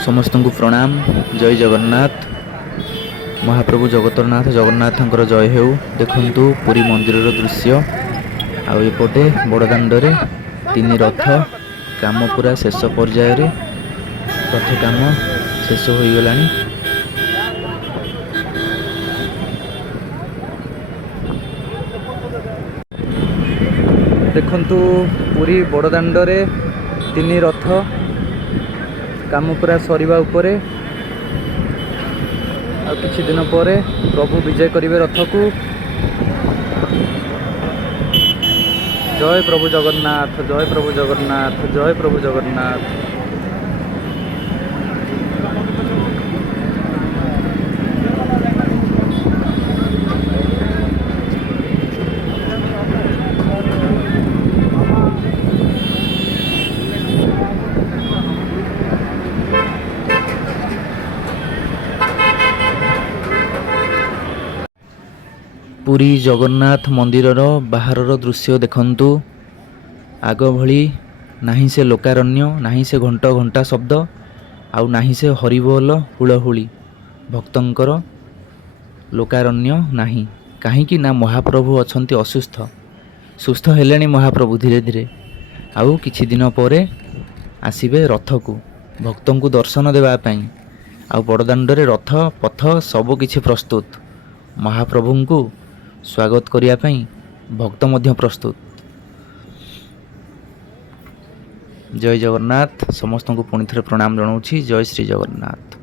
समस्त को प्रणाम। जय जगन्नाथ। महाप्रभु जगतरनाथ जगन्नाथंकर जय हेउ। देखंतु पुरी मंदिर दृश्य आउ एपटे बड़दाण्डरे तीन रथ काम पूरा शेष पर्याय रे रथ काम शेष हो गलानी। देखंतु पुरी बड़दाण्डरे तीन रथ काम पूरा सरीबा उपरे आ किछि दिन पर प्रभु विजय करिवे रथ को। जय प्रभु जगन्नाथ, जय प्रभु जगन्नाथ, जय प्रभु जगन्नाथ। पुरी जगन्नाथ मंदिरर बाहरर दृश्य देखंतु। आग भली नाही से लोकारण्य, नाही से घंट घंटा शब्द, आउ नाही से हरिबोल हुलहुली। भक्तंकर लोकारण्य नाही काहींकि ना महाप्रभु अछंती असुस्थ। सुस्थ हेलेनी महाप्रभु धीरे धीरे। आउ किछि दिन परे आसीबे रथ को भक्तंकु दर्शन देबा पई। आउ बड़दाण्डरे रथ पथ सब किछि प्रस्तुत। महाप्रभुंकु स्वागत करिया पई भक्त मध्य प्रस्तुत। जय जगन्नाथ। समस्त को पुणी थे प्रणाम जनाऊँ। जय श्री जगन्नाथ।